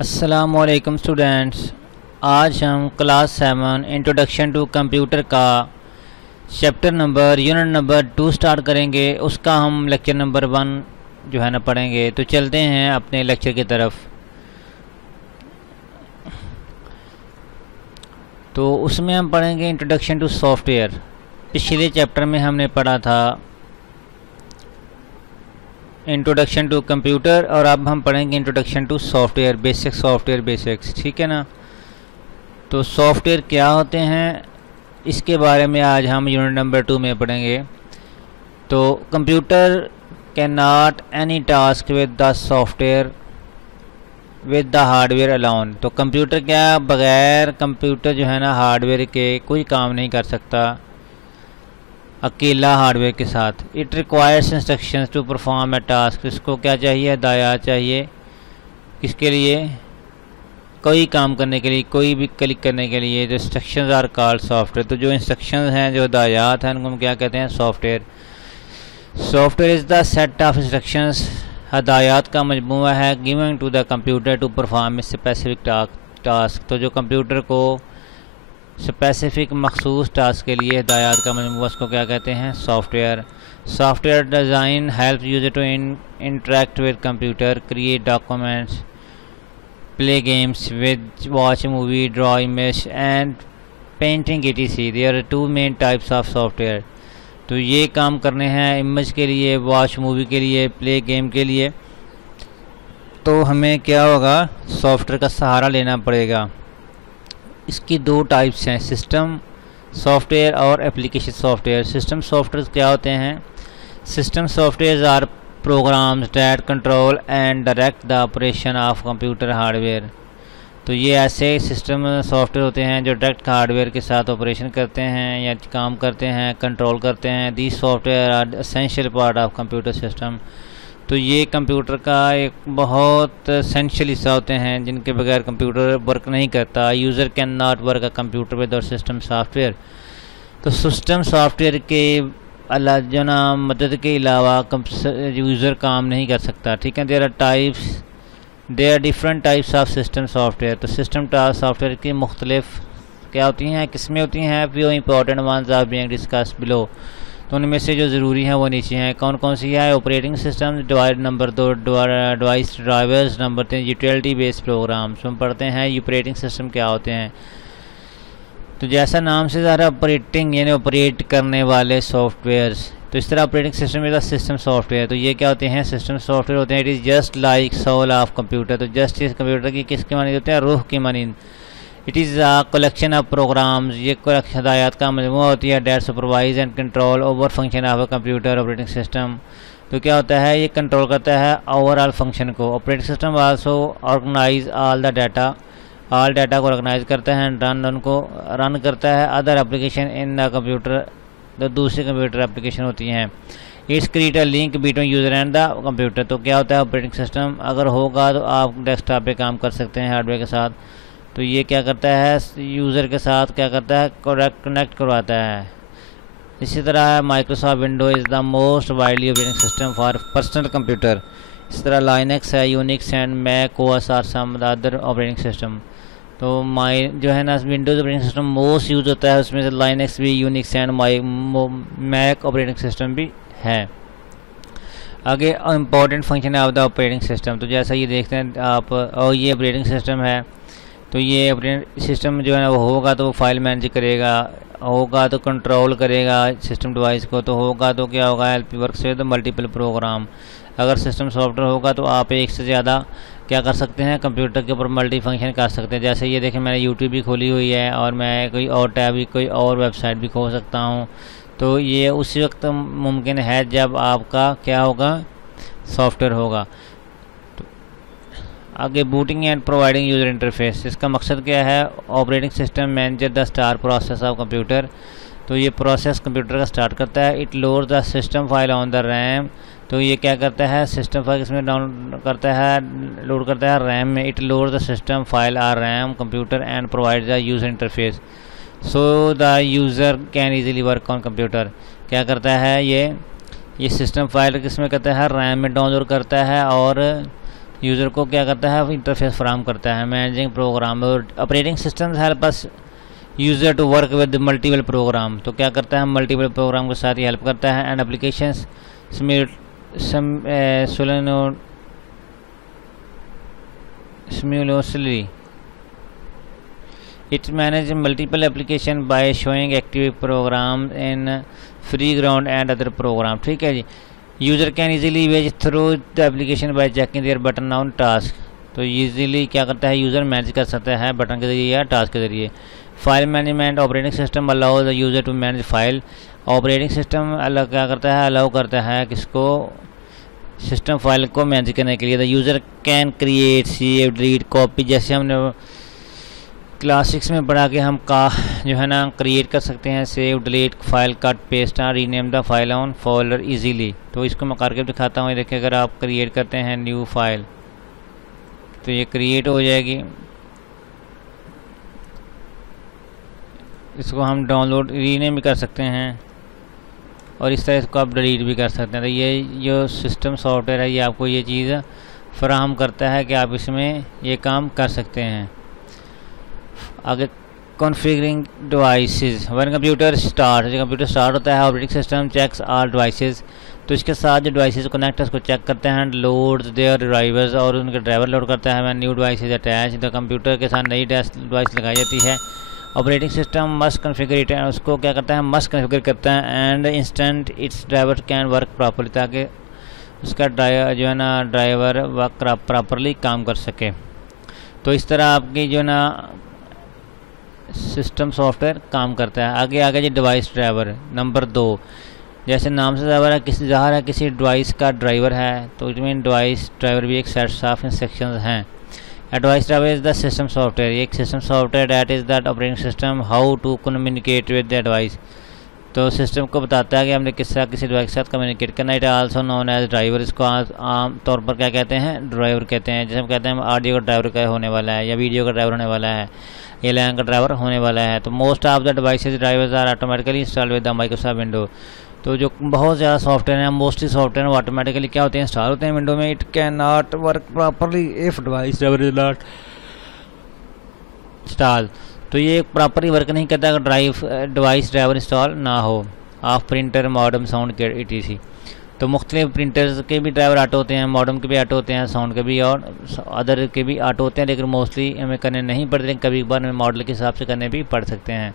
अस्सलामुअलैकुम स्टूडेंट्स। आज हम क्लास 7 इंट्रोडक्शन टू कंप्यूटर का chapter number unit number 2 start करेंगे। उसका हम लेक्चर नंबर 1 जो है ना पढ़ेंगे। तो चलते हैं अपने लेक्चर की तरफ। तो उसमें हम पढ़ेंगे इंट्रोडक्शन टू सॉफ्टवेयर। पिछले चैप्टर में हमने पढ़ा था इंट्रोडक्शन टू कंप्यूटर और अब हम पढ़ेंगे इंट्रोडक्शन टू सॉफ्टवेयर बेसिक्स। ठीक है ना। तो सॉफ्टवेयर क्या होते हैं इसके बारे में आज हम यूनिट नंबर 2 में पढ़ेंगे। तो computer can not any task with the software with the hardware alone. तो कंप्यूटर क्या बगैर कंप्यूटर जो है ना हार्डवेयर के कोई काम नहीं कर सकता अकेला हार्डवेयर के साथ। It requires instructions to perform a task. इसको क्या चाहिए? हिदायत चाहिए। किसके लिए? कोई काम करने के लिए, कोई भी क्लिक करने के लिए। जो इंस्ट्रक्शंस आर कॉल्ड सॉफ्टवेयर। तो जो इंस्ट्रक्शंस हैं, जो हिदायत हैं, उनको हम क्या कहते हैं? Software. Software is the set of instructions. हिदायत का मजमूआ है given to the computer to perform specific task. तो जो कंप्यूटर को स्पेसिफिक मखसूस टास्क के लिए हिदायत का मजमूआ, उसको क्या कहते हैं? Software. Software design help user to interact with computer, create documents, play games with, watch movie, draw image and painting etc। There are 2 main types of software. तो ये काम करने हैं इमेज के लिए, वॉच मूवी के लिए, प्ले गेम के लिए। तो हमें क्या होगा? सॉफ्टवेयर का सहारा लेना पड़ेगा। इसकी 2 टाइप्स हैं, सिस्टम सॉफ्टवेयर और एप्लीकेशन सॉफ्टवेयर। सिस्टम सॉफ्टवेयर क्या होते हैं? System software are programs that control and direct the operation of computer hardware. तो ये ऐसे सिस्टम सॉफ्टवेयर होते हैं जो डायरेक्ट हार्डवेयर के साथ ऑपरेशन करते हैं या काम करते हैं, कंट्रोल करते हैं। These software are essential part of computer system. तो ये कंप्यूटर का एक बहुत एसेंशियल हिस्सा होते हैं जिनके बगैर कंप्यूटर वर्क नहीं करता। User can not work a computer with और सिस्टम सॉफ्टवेयर। तो सिस्टम सॉफ्टवेयर के जो ना मदद के अलावा यूज़र काम नहीं कर सकता। ठीक है। There are different types of system software. तो सिस्टम सॉफ्टवेयर की मुख्तलिफ क्या होती हैं, किस्में होती हैं। Few important ones are being discuss below. तो उनमें से जो ज़रूरी हैं वो नीचे हैं। कौन कौन सी है? Operating system number 2, device drivers number 3, utility based programs. हम पढ़ते हैं ऑपरेटिंग सिस्टम क्या होते हैं। तो जैसा नाम से ज़्यादा ऑपरेटिंग यानी ऑपरेट करने वाले सॉफ्टवेयर्स। तो इस तरह operating system is the system software. तो ये क्या होते हैं? सिस्टम सॉफ्टवेयर होते हैं। It is just like soul of computer. तो जस्ट इस कंप्यूटर की किसके मानी होते हैं? रूह की मानी। It is a collection of programs. ये हिदायत का मजमूआ होती है that supervise and control over function of a computer operating system. तो क्या होता है? ये कंट्रोल करता है ओवरऑल फंक्शन को। Operating system also organize all data को ऑर्गेनाइज करता है एंड उनको रन करता है other application in the computer. तो दूसरी कंप्यूटर एप्लीकेशन होती हैं। It's create a link between user and the computer. तो क्या होता है? ऑपरेटिंग सिस्टम अगर होगा तो आप डेस्कटॉप पे काम कर सकते हैं हार्डवेयर के साथ। तो ये क्या करता है? यूज़र के साथ क्या करता है? कनेक्ट करवाता है। इसी तरह Microsoft window is the most widely operating system for personal computer. इस तरह लाइनक्स है, Unix and Mac OS are some other operating system. तो जो है ना Windows operating system most use होता है। उसमें से लाइनक्स भी, Unix and Mac operating system भी है। आगे इम्पॉर्टेंट फंक्शन है ऑफ द ऑपरेटिंग सिस्टम। तो जैसा ये देखते हैं आप, और ये ऑपरेटिंग सिस्टम है। तो ये ऑपरेटिंग सिस्टम जो है ना वो होगा तो वो फाइल मैनेज करेगा, होगा तो कंट्रोल करेगा सिस्टम डिवाइस को, तो होगा तो क्या होगा? Help works with multiple program. अगर सिस्टम सॉफ्टवेयर होगा तो आप एक से ज़्यादा क्या कर सकते हैं? कंप्यूटर के ऊपर मल्टी फंक्शन कर सकते हैं। जैसे ये देखें मैंने यूट्यूब भी खोली हुई है और मैं कोई और टैब भी, कोई और वेबसाइट भी खोल सकता हूँ। तो ये उसी वक्त मुमकिन है जब आपका क्या होगा? सॉफ्टवेयर होगा। आगे booting and providing user interface. इसका मकसद क्या है? Operating system manager the star process of computer. तो ये प्रोसेस कंप्यूटर का स्टार्ट करता है। It load the system file on the RAM. तो ये क्या करता है? सिस्टम फाइल इसमें डाउन करता है, लोड करता है रैम में। It load the system file are RAM computer and provide the user interface so the user can easily work on computer. क्या करता है? ये सिस्टम फाइल किसमें करता है? रैम में डाउनलोड करता है और यूज़र को क्या करता है, इंटरफेस फराहम करता है। मैनेजिंग प्रोग्राम और operating system help us user to work with multiple program. तो क्या करता है, मल्टीपल प्रोग्राम के साथ ही हेल्प करता है। And application simultaneously it manages multiple application by showing active program in foreground and other program। ठीक है जी। User can easily wade through the application by checking their button on task. तो easily क्या करता है, user manage कर सकता है बटन के ज़रिए या टास्क के ज़रिए। File management operating system allow the user to manage file. Operating system अलग क्या करता है, अलाउ करता है किसको, सिस्टम फाइल को मैनेज करने के लिए। The user can create, save, delete, copy, जैसे हमने क्लासिक्स में पढ़ा के हम का जो है ना क्रिएट कर सकते हैं, save, delete, file cut paste, rename the file on folder easily. तो इसको मैं करके दिखाता हूँ। देखिए अगर आप क्रिएट करते हैं न्यू फाइल तो ये क्रिएट हो जाएगी। इसको हम डाउनलोड रीनेम भी कर सकते हैं और इस तरह इसको आप डिलीट भी कर सकते हैं। तो ये जो सिस्टम सॉफ्टवेयर है ये आपको ये चीज़ फराहम करता है कि आप इसमें ये काम कर सकते हैं। आगे configuring devices when computer start, जब कंप्यूटर स्टार्ट होता है operating system checks all devices. तो इसके साथ जो डिवाइसेस कनेक्ट है उसको चेक करते हैं। लोड्स देयर ड्राइवर्स, और उनके ड्राइवर लोड करता है। When new devices attach, the computer के साथ नई डिवाइस लगाई जाती है। Operating system must configure it, उसको क्या करता है, मस्ट कॉन्फ़िगर करता है। And instant it's driver can work properly, ताकि उसका ड्राइवर जो है ना ड्राइवर वर्क प्रॉपर्ली काम कर सके। तो इस तरह आपकी जो है ना सिस्टम सॉफ्टवेयर काम करता है। आगे आगे जी डिवाइस ड्राइवर नंबर 2, जैसे नाम से ज़ाहिर है किसी डिवाइस का ड्राइवर है, तो इसमें डिवाइस ड्राइवर भी एक सेट ऑफ इंस्ट्रक्शंस हैं। A device driver is the system software, एक system software that is that operating system how to communicate with the device। तो सिस्टम को बताता है कि हमने किस तरह किसी डिवाइस के साथ कम्युनिकेट करना है। आल्सो नोन एज ड्राइवर, इसको आम तौर पर क्या कहते हैं, ड्राइवर कहते हैं। जैसे हम कहते हैं ऑडियो का ड्राइवर का होने वाला है, या वीडियो का ड्राइवर होने वाला है, या लैंग का ड्राइवर होने वाला है। तो most of the devices drivers are automatically installed with the Microsoft window. तो जो बहुत ज़्यादा सॉफ्टवेयर हैं, मोस्टली सॉफ्टवेयर वो ऑटोमेटिकली क्या होते हैं, इंस्टॉल होते हैं विंडो में। It can not work properly if device driver is not install. तो ये प्रॉपरली वर्क नहीं करता अगर डिवाइस ड्राइवर इंस्टॉल ना हो। ऑफ प्रिंटर, मॉडम, साउंड के etc। तो मुख्तलिफ प्रिंटर्स के भी ड्राइवर ऑटो होते हैं, मॉडम के भी ऑटो होते हैं, साउंड के भी और अदर के भी ऑटो होते हैं, लेकिन मोस्टली हमें करने नहीं पड़ते, लेकिन कभी कभार हमें मॉडल के हिसाब से करने भी पड़ सकते हैं।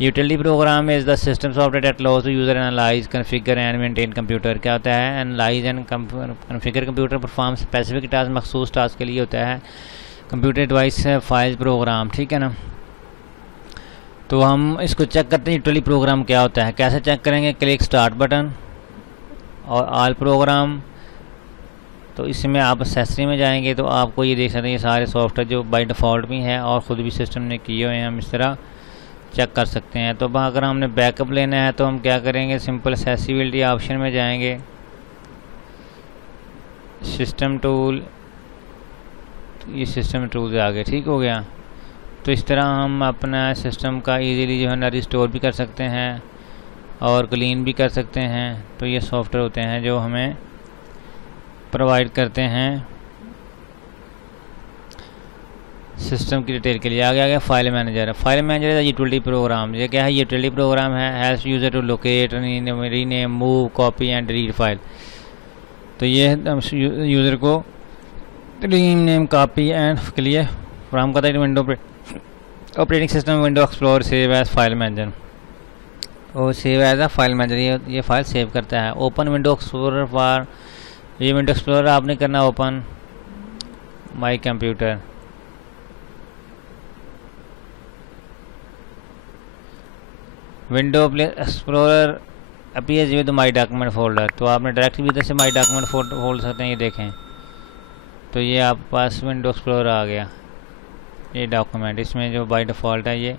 Utility programme is the system software that allows the user analyse, configure and maintain computer. क्या होता है, analyse and configure computer, perform specific task, मखसूस टास्क के लिए होता है कंप्यूटर डिवाइस फाइल्स प्रोग्राम। ठीक है ना। तो हम इसको चेक करते हैं यूटिलिटी प्रोग्राम क्या होता है। कैसे चेक करेंगे, क्लिक स्टार्ट बटन और ऑल प्रोग्राम। तो इसमें आप एक्सेसरी में जाएंगे तो आपको ये देख सकते हैं ये सारे सॉफ्टवेयर जो बाय डिफ़ॉल्ट भी हैं और ख़ुद भी सिस्टम ने किए हुए हैं, हम इस तरह चेक कर सकते हैं। तो अगर हमने बैकअप लेना है तो हम क्या करेंगे, सिंपल एक्सेसिबिलिटी ऑप्शन में जाएंगे, सिस्टम टूल, ये सिस्टम टूल से आगे ठीक हो गया। तो इस तरह हम अपना सिस्टम का इजीली जो है ना रिस्टोर भी कर सकते हैं और क्लीन भी कर सकते हैं। तो ये सॉफ्टवेयर होते हैं जो हमें प्रोवाइड करते हैं सिस्टम की डिटेल के लिए। आगे आगे फाइल मैनेजर। फाइल मैनेजर है यूटिलिटी प्रोग्राम। ये क्या है, यूटिलिटी प्रोग्राम है, helps user to locate, rename, move, copy and delete file. तो ये यूज़र को रीनेम, कॉपी एंड के लिए फराहम करता है। Window operating system, window explorer, save as file manager और save as a file manager, ये फाइल सेव करता है। ओपन विंडो एक्सप्लोरर फॉर, ये विंडो एक्सप्लोरर आपने करना open my computer. Window explorer appears with my document folder. तो आपने direct भी इधर से माई डॉक्यूमेंट फोल्ड सकते हैं। ये देखें तो ये आप पास विंडो एक्सप्लोरर आ गया, ये डॉक्यूमेंट। इसमें जो बाय डिफ़ॉल्ट है ये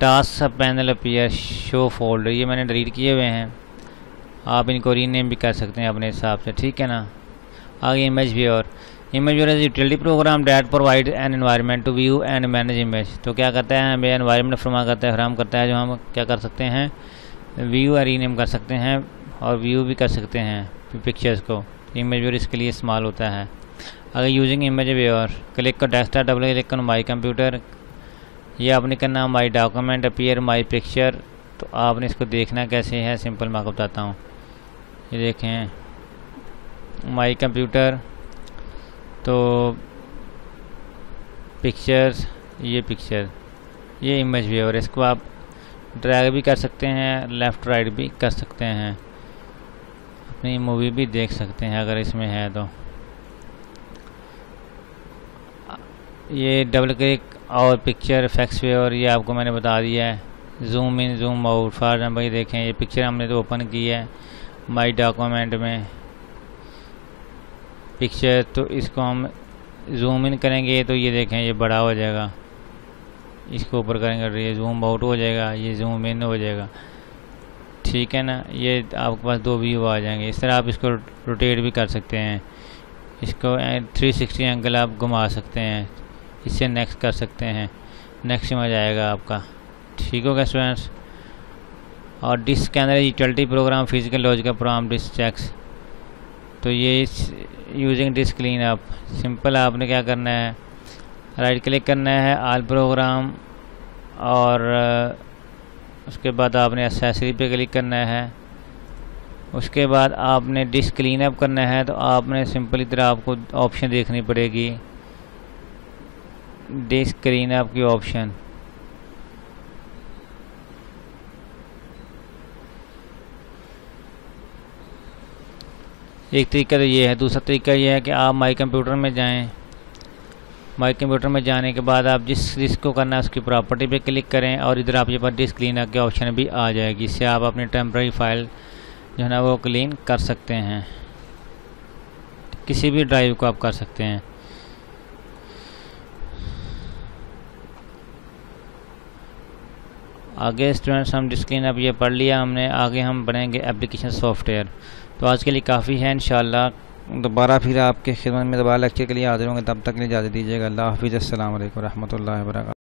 task panel appear, show folder, ये मैंने डिलीट किए हुए हैं। आप इनको रीनेम भी कर सकते हैं अपने हिसाब से। ठीक है ना। आगे image viewer. Image viewer is utility program that provide an environment to view and manage image. तो क्या करता है, हमें एनवायरनमेंट फराहम करता है जो हम क्या कर सकते हैं, व्यू रीनेम कर सकते हैं और व्यू भी कर सकते हैं पिक्चर्स को। इमेज व्यूअर इसके लिए इस्तेमाल होता है। अगर यूजिंग इमेज व्यूअर क्लिक करो डेस्कटॉप, डबल क्लिक करो माई कंप्यूटर। ये आपने करना माई डॉक्यूमेंट अपीयर माई पिक्चर। तो आपने इसको देखना कैसे है, सिंपल मैं आपको बताता हूँ। ये देखें माई कंप्यूटर, तो पिक्चर्स, ये पिक्चर, ये इमेज व्यूअर। इसको आप ड्रैग भी कर सकते हैं, लेफ़्ट राइट भी कर सकते हैं, अपनी मूवी भी देख सकते हैं अगर इसमें है तो। ये डबल क्लिक और पिक्चर इफेक्ट्स व्यूअर, ये आपको मैंने बता दिया है। Zoom in zoom out, for example ये देखें ये पिक्चर हमने तो ओपन की है माई डॉक्यूमेंट में पिक्चर, तो इसको हम जूम इन करेंगे तो ये देखें ये बड़ा हो जाएगा। इसको ऊपर करेंगे तो ये जूम आउट हो जाएगा, ये जूम इन हो जाएगा, ठीक है ना। ये आपके पास दो व्यू आ जाएंगे। इस तरह आप इसको रोटेट भी कर सकते हैं, इसको 360 एंगल आप घुमा सकते हैं, इससे नेक्स्ट कर सकते हैं, नेक्स्ट में जाएगा आपका, ठीक होगा स्टूडेंट्स। और disk scanner utility program physical logical program disk checks, तो ये using disk clean up, simple आपने क्या करना है, राइट क्लिक करना है ऑल प्रोग्राम और उसके बाद आपने एक्सेसरी पे क्लिक करना है। उसके बाद आपने डिस्क क्लीन अप करना है, तो आपने सिंपल इधर आपको ऑप्शन देखनी पड़ेगी, डिस्क क्लीन अप की ऑप्शन। एक तरीका तो ये है, दूसरा तरीका ये है कि आप माई कंप्यूटर में जाएं। माई कंप्यूटर में जाने के बाद आप जिस डिस्क को करना है उसकी प्रॉपर्टी पे क्लिक करें और इधर आपके पास डिस्क क्लीनर के ऑप्शन भी आ जाएगी। इससे आप अपनी टेम्पररी फाइल जो है ना वो क्लीन कर सकते हैं, किसी भी ड्राइव को आप कर सकते हैं। आगे स्टूडेंट्स हम डिस्क क्लीनअप ये पढ़ लिया हमने, आगे हम पढ़ेंगे एप्लीकेशन सॉफ्टवेयर। तो आज के लिए काफ़ी है, इंशाल्लाह दोबारा फिर आपके खिदमत में दोबारा लेक्चर के लिए हाजिर होंगे। तब तक के लिए इजाज़त दीजिएगा। अल्लाह हाफ़िज़, अस्सलाम वालेकुम रहमतुल्लाहि व बरकातहू।